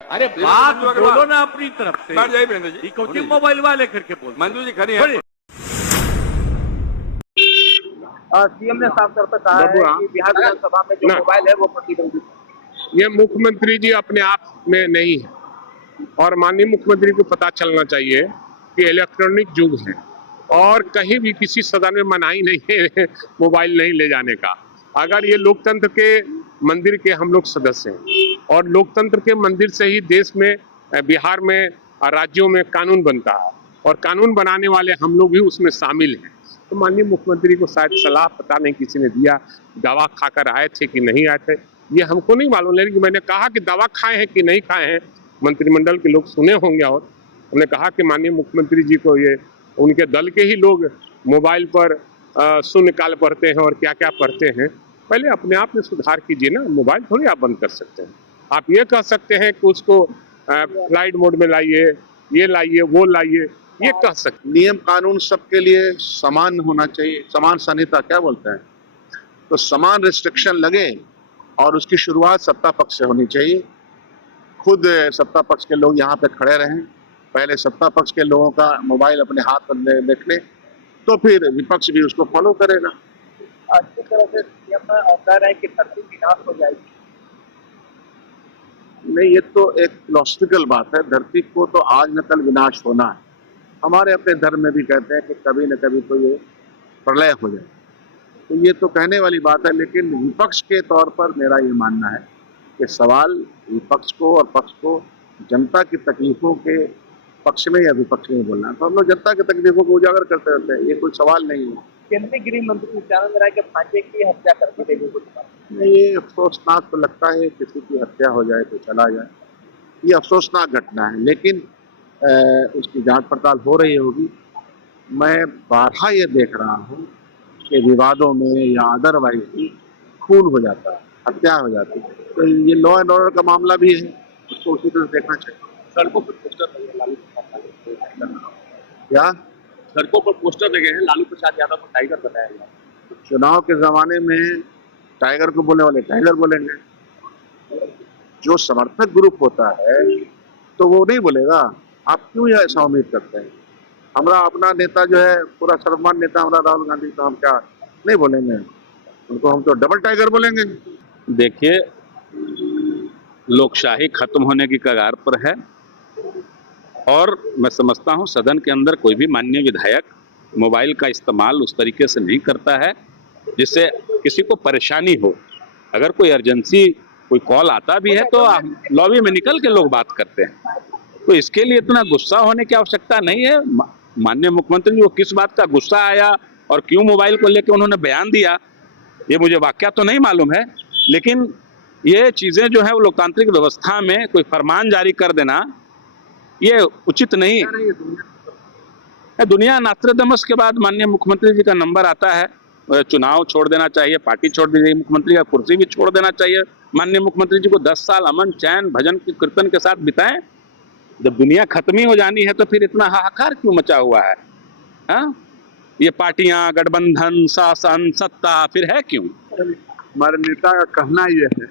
अरे बात बोलो ना अपनी तरफ से। बैठ जाइए वीरेंद्र जी। कोचिंग मोबाइल वाले करके बोल मंजू जी खड़ी है। सीएम ने साफ तौर पर कहा है कि बिहार विधानसभा में जो मोबाइल है वो प्रतिबंधित है। ये मुख्यमंत्री जी अपने आप में नहीं है और माननीय मुख्यमंत्री को पता चलना चाहिए कि इलेक्ट्रॉनिक युग है और कहीं भी किसी सदन में मनाही नहीं है मोबाइल नहीं ले जाने का। अगर ये लोकतंत्र के मंदिर के हम लोग सदस्य हैं और लोकतंत्र के मंदिर से ही देश में, बिहार में, राज्यों में कानून बनता है और कानून बनाने वाले हम लोग भी उसमें शामिल हैं। तो माननीय मुख्यमंत्री को शायद सलाह पता नहीं किसी ने दिया, दवा खाकर आए थे कि नहीं आए थे ये हमको नहीं मालूम, लेकिन मैंने कहा कि दवा खाए हैं कि नहीं खाए हैं मंत्रिमंडल के लोग सुने होंगे और हमने कहा कि माननीय मुख्यमंत्री जी को ये उनके दल के ही लोग मोबाइल पर शून्यकाल पढ़ते हैं और क्या क्या पढ़ते हैं। पहले अपने आप में सुधार कीजिए ना, मोबाइल थोड़ी आप बंद कर सकते हैं। आप ये कह सकते हैं कि उसको फ्लाइट मोड में लाइए, ये लाइए, वो लाइए, ये कह सकते। नियम कानून सबके लिए समान होना चाहिए, समान संहिता क्या बोलते हैं, तो समान रिस्ट्रिक्शन लगे और उसकी शुरुआत सत्ता पक्ष से होनी चाहिए। खुद सत्ता पक्ष के लोग यहाँ पे खड़े रहें, पहले सत्ता पक्ष के लोगों का मोबाइल अपने हाथ पर देख ले तो फिर विपक्ष भी उसको फॉलो करेगा। अच्छी तरह से सीएम कह रहे हैं कि धरती विनाश हो जाएगी। नहीं, ये तो एक फिलोसफिकल बात है, धरती को तो आज न कल विनाश होना है। हमारे अपने धर्म में भी कहते हैं कि कभी न कभी तो ये प्रलय हो जाए, तो ये तो कहने वाली बात है। लेकिन विपक्ष के तौर पर मेरा ये मानना है कि सवाल विपक्ष को और पक्ष को जनता की तकलीफों के पक्ष में या विपक्ष में बोलना है, तो हम लोग जनता की तकलीफों को उजागर करते रहते हैं, ये कोई सवाल नहीं है। केंद्रीय गृह मंत्री नित्यानंद राय के भांजे की हत्या करके देवी को ये अफसोसनाक तो लगता है, किसी की हत्या हो जाए तो चला जाए, ये अफसोसनाक घटना है, लेकिन उसकी जांच पड़ताल हो रही होगी। मैं बारहा ये देख रहा हूँ कि विवादों में या अदरवाइज भी खून हो जाता है, हत्या हो जाती है, तो ये लॉ एंड ऑर्डर का मामला भी है, उसको उसी तरह देखना चाहिए। सड़कों पर पोस्टर लगे लालू क्या सड़कों पर पोस्टर लगे हैं, लालू प्रसाद यादव को टाइगर बताया गया। तो चुनाव के जमाने में टाइगर को बोलने वाले टाइगर बोलेंगे, जो समर्थक ग्रुप होता है तो वो नहीं बोलेगा। आप क्यों यह ऐसा उम्मीद करते हैं? हमारा अपना नेता जो है, पूरा सर्वमान्य नेता हमारा राहुल गांधी, तो हम क्या नहीं बोलेंगे उनको? हम तो डबल टाइगर बोलेंगे। देखिए, लोकशाही खत्म होने की कगार पर है और मैं समझता हूं सदन के अंदर कोई भी माननीय विधायक मोबाइल का इस्तेमाल उस तरीके से नहीं करता है जिससे किसी को परेशानी हो। अगर कोई इमरजेंसी कोई कॉल आता भी है तो लॉबी में निकल के लोग बात करते हैं, तो इसके लिए इतना गुस्सा होने की आवश्यकता नहीं है। माननीय मुख्यमंत्री जी को किस बात का गुस्सा आया और क्यों मोबाइल को लेकर उन्होंने बयान दिया, ये मुझे वाकया तो नहीं मालूम है, लेकिन ये चीजें जो है वो लोकतांत्रिक व्यवस्था में कोई फरमान जारी कर देना ये उचित नहीं है। दुनिया नास्ट्राडामस के बाद माननीय मुख्यमंत्री जी का नंबर आता है, चुनाव छोड़ देना चाहिए, पार्टी छोड़ दी, मुख्यमंत्री का कुर्सी भी छोड़ देना चाहिए। माननीय मुख्यमंत्री जी को 10 साल अमन चैन भजन कीर्तन के साथ बिताएं। जब दुनिया खत्म ही हो जानी है तो फिर इतना हाहाकार क्यों मचा हुआ है? हाँ, ये पार्टियां, गठबंधन, शासन, सत्ता फिर है क्यों? हमारे नेता का कहना ये है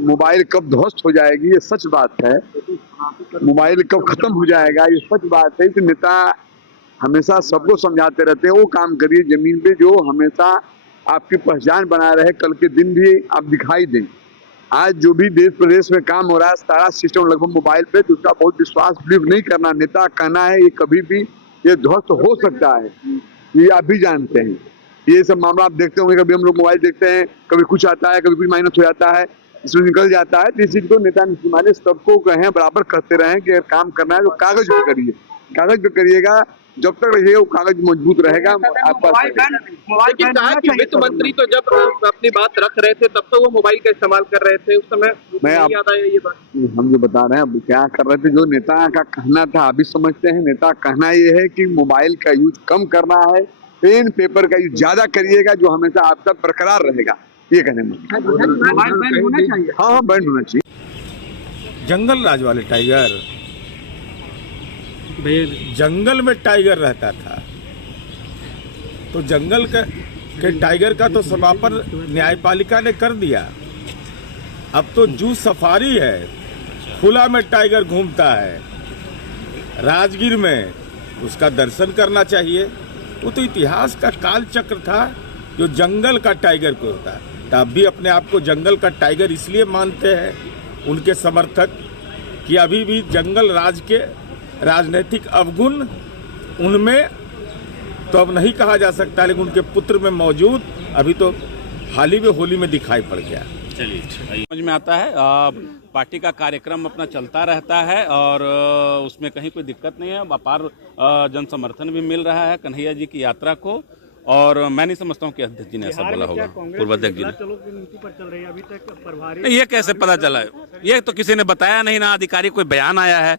मोबाइल कब ध्वस्त हो जाएगी ये सच बात है, मोबाइल कब खत्म हो जाएगा ये सच बात है। कि नेता हमेशा सबको समझाते रहते हैं, वो काम करिए जमीन पे जो हमेशा आपकी पहचान बना रहे, कल के दिन भी आप दिखाई दें। आज जो भी देश प्रदेश में काम हो रहा है सारा सिस्टम लगभग मोबाइल पे, तो उसका बहुत विश्वास बिलीव नहीं करना। नेता कहना है ये कभी भी ये ध्वस्त हो सकता है, ये आप भी जानते हैं। ये सब मामला आप देखते होंगे, कभी हम लोग मोबाइल देखते हैं, कभी कुछ आता है, कभी कुछ माइनस हो जाता है, इसमें निकल जाता है। तो इस चीज को नेता माने सबको कहें, बराबर करते रहें कि काम करना है तो कागज पे करिए, कागज पे करिएगा, जब तक रहिए वो कागज मजबूत रहेगा। लेकिन कहा कि वित्त मंत्री तो जब अपनी बात रख रहे थे तब तो वो मोबाइल का इस्तेमाल कर रहे थे, उस समय मैं याद आया ये बात। हम जो बता रहे हैं क्या कर रहे थे, जो नेता का कहना था अभी समझते हैं। नेता कहना ये है कि मोबाइल का यूज कम करना है, पेन पेपर का यूज ज्यादा करिएगा, जो हमेशा आपका बरकरार रहेगा, ये कहने में। हाँ, बैंड होना चाहिए। जंगल राज वाले टाइगर, जंगल में टाइगर रहता था, तो जंगल के टाइगर का तो समापन न्यायपालिका ने कर दिया। अब तो जू सफारी है, खुला में टाइगर घूमता है, राजगीर में उसका दर्शन करना चाहिए। वो तो इतिहास का काल चक्र था जो जंगल का टाइगर को होता है। तब भी अपने आप को जंगल का टाइगर इसलिए मानते हैं उनके समर्थक कि अभी भी जंगल राज के राजनीतिक अवगुण उनमें तो अब नहीं कहा जा सकता, लेकिन उनके पुत्र में मौजूद अभी तो हाल ही में होली में दिखाई पड़ गया। चलिए समझ में आता है। पार्टी का कार्यक्रम अपना चलता रहता है और उसमें कहीं कोई दिक्कत नहीं है। अपार जन समर्थन भी मिल रहा है कन्हैया जी की यात्रा को, और मैं नहीं समझता हूँ कि अध्यक्ष जी ने ऐसा बोला होगा, पूर्व अध्यक्ष जी ने। ये कैसे पता चला? ये तो किसी ने बताया नहीं ना, आधिकारिक कोई बयान आया है,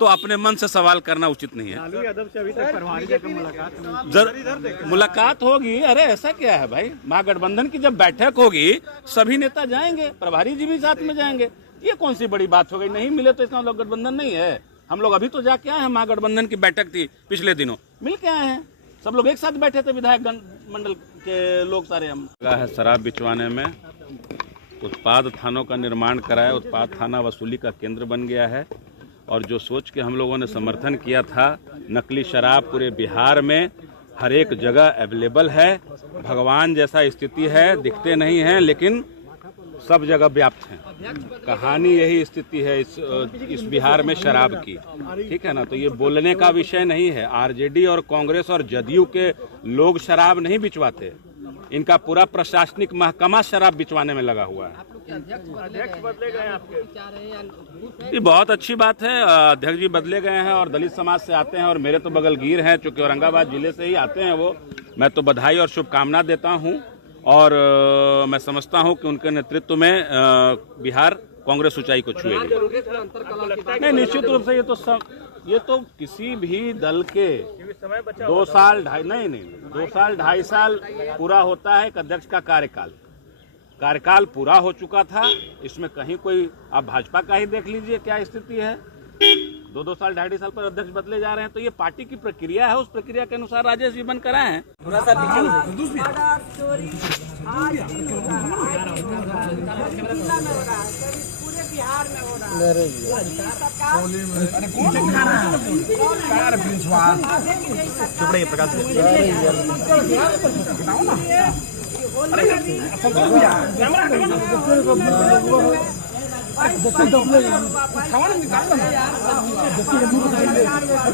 तो अपने मन से सवाल करना उचित नहीं है। मुलाकात होगी। अरे ऐसा क्या है भाई, महागठबंधन की जब बैठक होगी सभी नेता जाएंगे, प्रभारी जी भी साथ में जाएंगे। ये कौन सी बड़ी बात हो गई? नहीं मिले तो इसका मतलब गठबंधन नहीं है। हम लोग अभी तो जाके आए हैं, महागठबंधन की बैठक थी पिछले दिनों, मिल के आए हैं, सब लोग एक साथ बैठे थे, विधायक मंडल के लोग सारे। हम है शराब बिचवाने में उत्पाद थानों का निर्माण कराया, उत्पाद थाना वसूली का केंद्र बन गया है। और जो सोच के हम लोगों ने समर्थन किया था, नकली शराब पूरे बिहार में हर एक जगह अवेलेबल है, भगवान जैसा स्थिति है, दिखते नहीं हैं लेकिन सब जगह व्याप्त हैं। कहानी यही स्थिति है इस बिहार में शराब की, ठीक है ना। तो ये बोलने का विषय नहीं है। आरजेडी और कांग्रेस और जदयू के लोग शराब नहीं बिचवाते, इनका पूरा प्रशासनिक महकमा शराब बिचवाने में लगा हुआ है। ये बहुत अच्छी बात है, अध्यक्ष जी बदले गए हैं और दलित समाज से आते हैं, और मेरे तो बगल गिर हैं, चूंकि औरंगाबाद जिले से ही आते हैं वो। मैं तो बधाई और शुभकामना देता हूं, और मैं समझता हूं कि उनके नेतृत्व में बिहार कांग्रेस ऊंचाई को छुएगी। नहीं, निश्चित रूप से ये तो किसी भी दल के 2 साल 2.5 साल पूरा होता है एक अध्यक्ष का कार्यकाल पूरा हो चुका था। इसमें कहीं कोई, आप भाजपा का ही देख लीजिए क्या स्थिति है, 2 साल 2.5 साल पर अध्यक्ष बदले जा रहे हैं। तो ये पार्टी की प्रक्रिया है, उस प्रक्रिया के अनुसार राजेश जी बनकर आए हैं। बिहार में हो रहा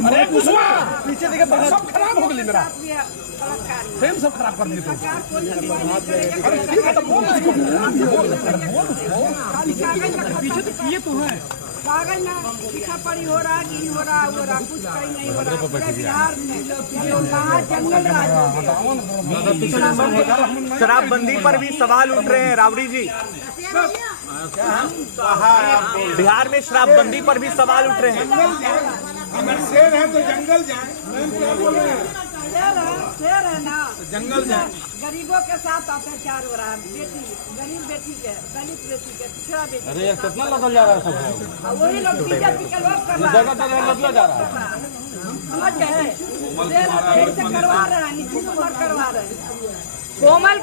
अरे कुशवा पीछे देखे सब खराब हो गई, मेरा फ्रेम सब खराब कर दिए। पीछे तो किए तो है कागज ना लिखा पड़ी हो रहा कि हो रहा कुछ कहीं नहीं हो रहा। बिहार में जंगल राज। शराबबंदी पर भी सवाल उठ रहे हैं रावड़ी जी। बिहार में शराबबंदी पर भी सवाल उठ रहे हैं। अगर शेर है तो जंगल जाए, शेर है ना, जंगल जाए। गरीबों के साथ अत्याचार हो रहा है, गरीब बेटी के, दलित बेटी के, पिछड़ा बेटी। अरे यार कितना बदल जा रहा है सब, वही लोग बीजेपी के लोग कर रहा है, समझ गए, करवा रहे हैं, नीतीश कुमार करवा रहे हैं। कोमल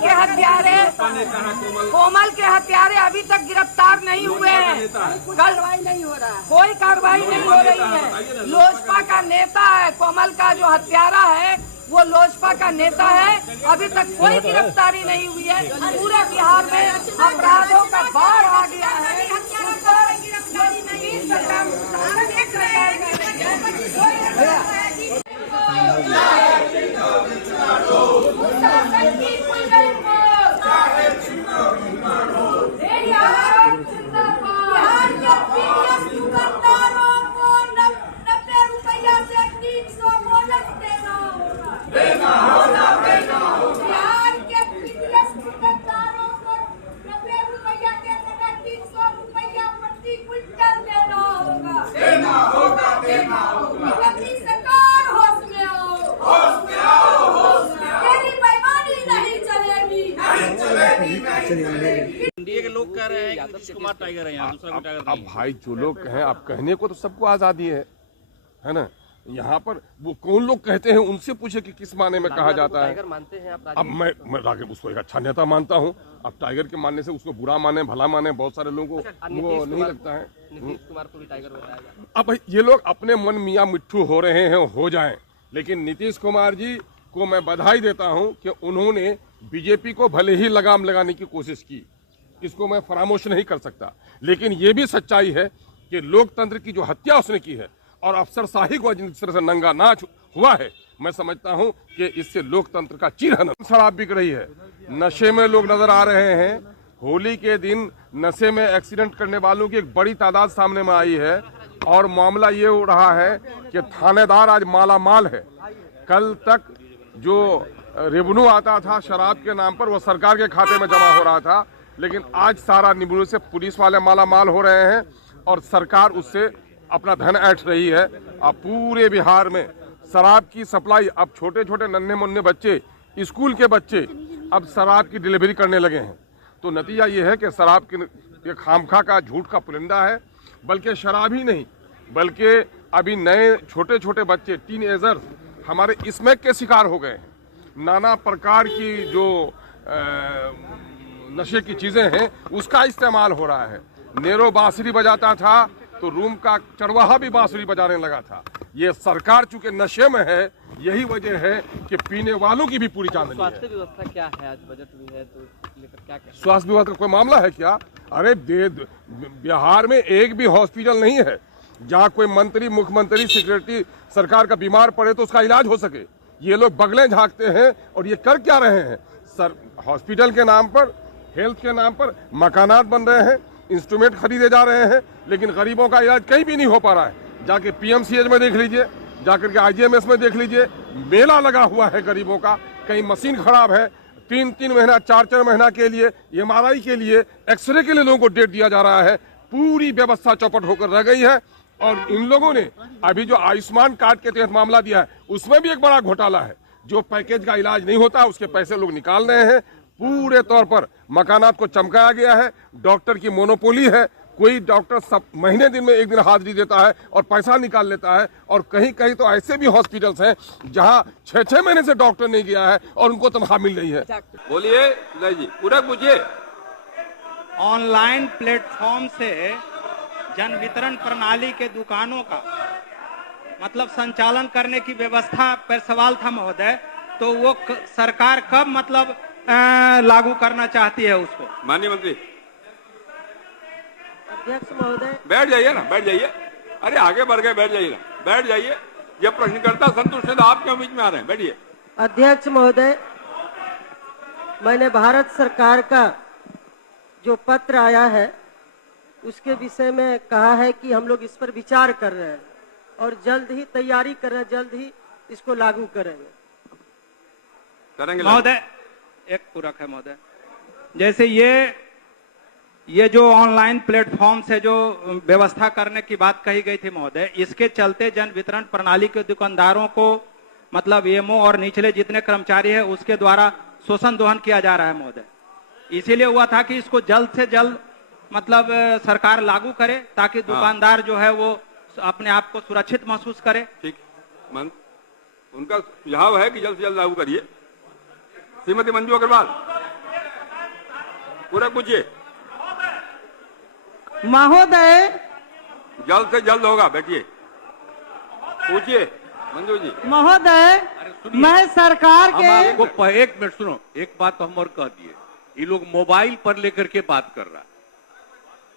के हत्यारे अभी तक गिरफ्तार नहीं हुए हैं, कार्रवाई नहीं हो रहा है, कोई कार्रवाई नहीं हो रही है। लोजपा का नेता है, कोमल का जो हत्यारा है वो लोजपा का नेता है, अभी तक कोई गिरफ्तारी नहीं हुई है। पूरे बिहार में अपराधों का बाढ़ आ गया है। एनडीए के लोग कह रहे हैं कि नीतीश कुमार टाइगर है यहाँ, दूसरा कोई टाइगर नहीं। अब भाई जो लोग कहें, आप कहने को तो सबको आज़ादी है ना। यहाँ पर वो कौन लोग कहते हैं, उनसे पूछे कि किस माने में कहा जाता है। मानते हैं आप? अब मैं राघव उसको एक अच्छा नेता मानता हूँ। अब टाइगर के मानने से उसको बुरा माने भला माने, बहुत सारे लोगों को वो नहीं लगता है। नीतीश कुमार को भी टाइगर बताया जाए। अब ये लोग अपने मन मियाँ मिट्ठू हो रहे हैं, हो जाएं, लेकिन नीतीश कुमार जी को मैं बधाई देता हूं कि उन्होंने बीजेपी को भले ही लगाम लगाने की कोशिश की, इसको मैं फरामोश नहीं कर सकता, लेकिन ये भी सच्चाई है कि लोकतंत्र की जो हत्या उसने की है और अफसरशाही को जिस तरह से नंगा नाच हुआ है, मैं समझता हूं कि इससे लोकतंत्र का चिरहन। शराब बिक रही है, नशे में लोग नजर आ रहे हैं। होली के दिन नशे में एक्सीडेंट करने वालों की एक बड़ी तादाद सामने में आई है और मामला ये हो रहा है कि थानेदार आज माला माल है। कल तक जो रेवेन्यू आता था शराब के नाम पर वो सरकार के खाते में जमा हो रहा था, लेकिन आज सारा निबुणों से पुलिस वाले माला माल हो रहे हैं और सरकार उससे अपना धन ऐंठ रही है। अब पूरे बिहार में शराब की सप्लाई, अब छोटे छोटे नन्हे मुन्ने बच्चे, स्कूल के बच्चे अब शराब की डिलीवरी करने लगे हैं। तो नतीजा ये है कि शराब के खामखा का झूठ का पुलिंदा है। बल्कि शराब ही नहीं, बल्कि अभी नए छोटे छोटे बच्चे, टीनएजर्स हमारे स्मैक के शिकार हो गए हैं। नाना प्रकार की जो नशे की चीजें हैं उसका इस्तेमाल हो रहा है। नेरो बांसुरी बजाता था तो रूम का चरवाहा भी बांसुरी बजाने लगा था। ये सरकार चूंकि नशे में है, यही वजह है कि पीने वालों की भी पूरी चांदनी है। स्वास्थ्य व्यवस्था क्या है? आज बजट भी है तो लेकर क्या कहें? स्वास्थ्य विभाग का कोई मामला है क्या? अरे बिहार में एक भी हॉस्पिटल नहीं है जहाँ कोई मंत्री, मुख्यमंत्री, सेक्रेटरी सरकार का बीमार पड़े तो उसका इलाज हो सके। ये लोग बगलें झांकते हैं और ये कर क्या रहे हैं? सर, हॉस्पिटल के नाम पर, हेल्थ के नाम पर मकानात बन रहे हैं, इंस्ट्रूमेंट खरीदे जा रहे हैं, लेकिन गरीबों का इलाज कहीं भी नहीं हो पा रहा है। जाके पीएमसीएच में देख लीजिए, जाकर के आईजीएमएस में देख लीजिए, मेला लगा हुआ है गरीबों का। कहीं मशीन खराब है, 3-3 महीना, 4-4 महीना के लिए, एमआरआई के लिए, एक्सरे के लिए लोगों को डेट दिया जा रहा है। पूरी व्यवस्था चौपट होकर रह गई है। और इन लोगों ने अभी जो आयुष्मान कार्ड के तहत मामला दिया है उसमें भी एक बड़ा घोटाला है। जो पैकेज का इलाज नहीं होता उसके पैसे लोग निकाल रहे हैं। पूरे तौर पर मकानात को चमकाया गया है। डॉक्टर की मोनोपोली है। कोई डॉक्टर सब महीने दिन में एक दिन हाजिरी देता है और पैसा निकाल लेता है। और कहीं कहीं तो ऐसे भी हॉस्पिटल्स हैं जहां 6-6 महीने से डॉक्टर नहीं गया है और उनको तनख्वाह मिल रही है। बोलिए जी, पूरा पूछिए। ऑनलाइन प्लेटफॉर्म से जन वितरण प्रणाली के दुकानों का मतलब संचालन करने की व्यवस्था पर सवाल था महोदय, तो वो सरकार कब मतलब लागू करना चाहती है उसको? माननीय मंत्री। अध्यक्ष महोदय, बैठ जाइए ना, बैठ जाइए। अरे आगे बढ़ गए, बैठ जाइए ना, बैठ जाइए। जब प्रश्नकर्ता संतुष्ट है तो आप क्यों बीच में आ रहे हैं? बैठिए। अध्यक्ष महोदय, मैंने भारत सरकार का जो पत्र आया है उसके विषय में कहा है कि हम लोग इस पर विचार कर रहे हैं और जल्द ही तैयारी कर रहे हैं, जल्द ही इसको लागू करेंगे महोदय। एक पूरक है महोदय, जैसे ये जो ऑनलाइन प्लेटफॉर्म से जो व्यवस्था करने की बात कही गई थी महोदय, इसके चलते जन वितरण प्रणाली के दुकानदारों को मतलब एमओ और निचले जितने कर्मचारी है उसके द्वारा शोषण दोहन किया जा रहा है महोदय। इसीलिए हुआ था कि इसको जल्द से जल्द मतलब सरकार लागू करे ताकि दुकानदार जो है वो अपने आप को सुरक्षित महसूस करे। ठीक, उनका सुझाव है कि जल्द से जल्द लागू करिए। श्रीमती मंजू अग्रवाल, पूरा पूछिए। महोदय, जल्द से जल्द होगा, बैठिए, पूछिए मंजू जी। महोदय, मैं सरकार के आपको एक मिनट सुनो, एक बात तो हम और कह दिए, ये लोग मोबाइल पर लेकर के बात कर रहा है।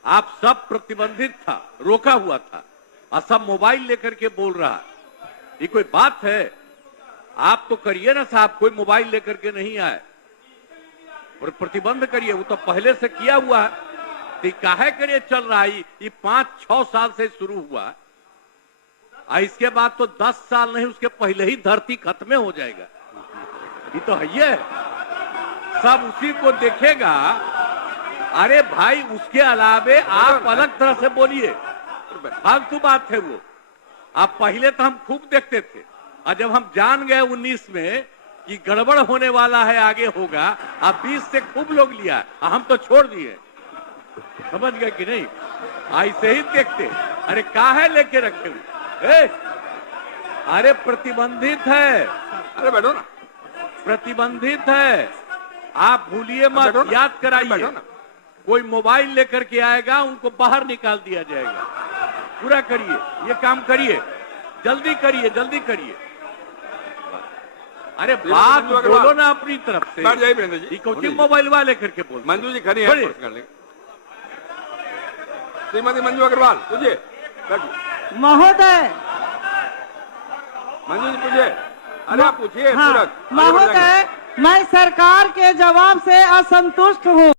आप सब प्रतिबंधित था, रोका हुआ था, और सब मोबाइल लेकर के बोल रहा है। ये कोई बात है? आप तो करिए ना साहब, कोई मोबाइल लेकर के नहीं आए और प्रतिबंध करिए, वो तो पहले से किया हुआ है। तो काहे करिए चल रहा है, ये 5-6 साल से शुरू हुआ है। इसके बाद तो 10 साल नहीं, उसके पहले ही धरती खत्म हो जाएगा। ये तो है, ये सब उसी को देखेगा। अरे भाई, उसके अलावे आप अलग तरह से बोलिए, फालतू बात है वो। आप पहले तो हम खूब देखते थे, और जब हम जान गए 19 में कि गड़बड़ होने वाला है, आगे होगा, अब 20 से खूब लोग लिया, हम तो छोड़ दिए। समझ गए कि नहीं? ऐसे ही देखते। अरे काहे लेके रखे हुए? अरे प्रतिबंधित है, अरे बैठो ना, प्रतिबंधित है, आप भूलिए मत, बैठो ना, याद बैठो कराइए। ना। कोई मोबाइल लेकर के आएगा, उनको बाहर निकाल दिया जाएगा। पूरा करिए, ये काम करिए, जल्दी करिए, जल्दी करिए। अरे बात बोलो ना अपनी तरफ से। बैठ जाइए वीरेंद्र जी। कौन मोबाइल वाले करके बोल। मंजू जी खड़ी है, श्रीमती मंजू अग्रवाल, पूछिए। महोदय, मंजू जी पूछिए। अरे आप पूछिए। महोदय, मैं सरकार के जवाब से असंतुष्ट हूँ।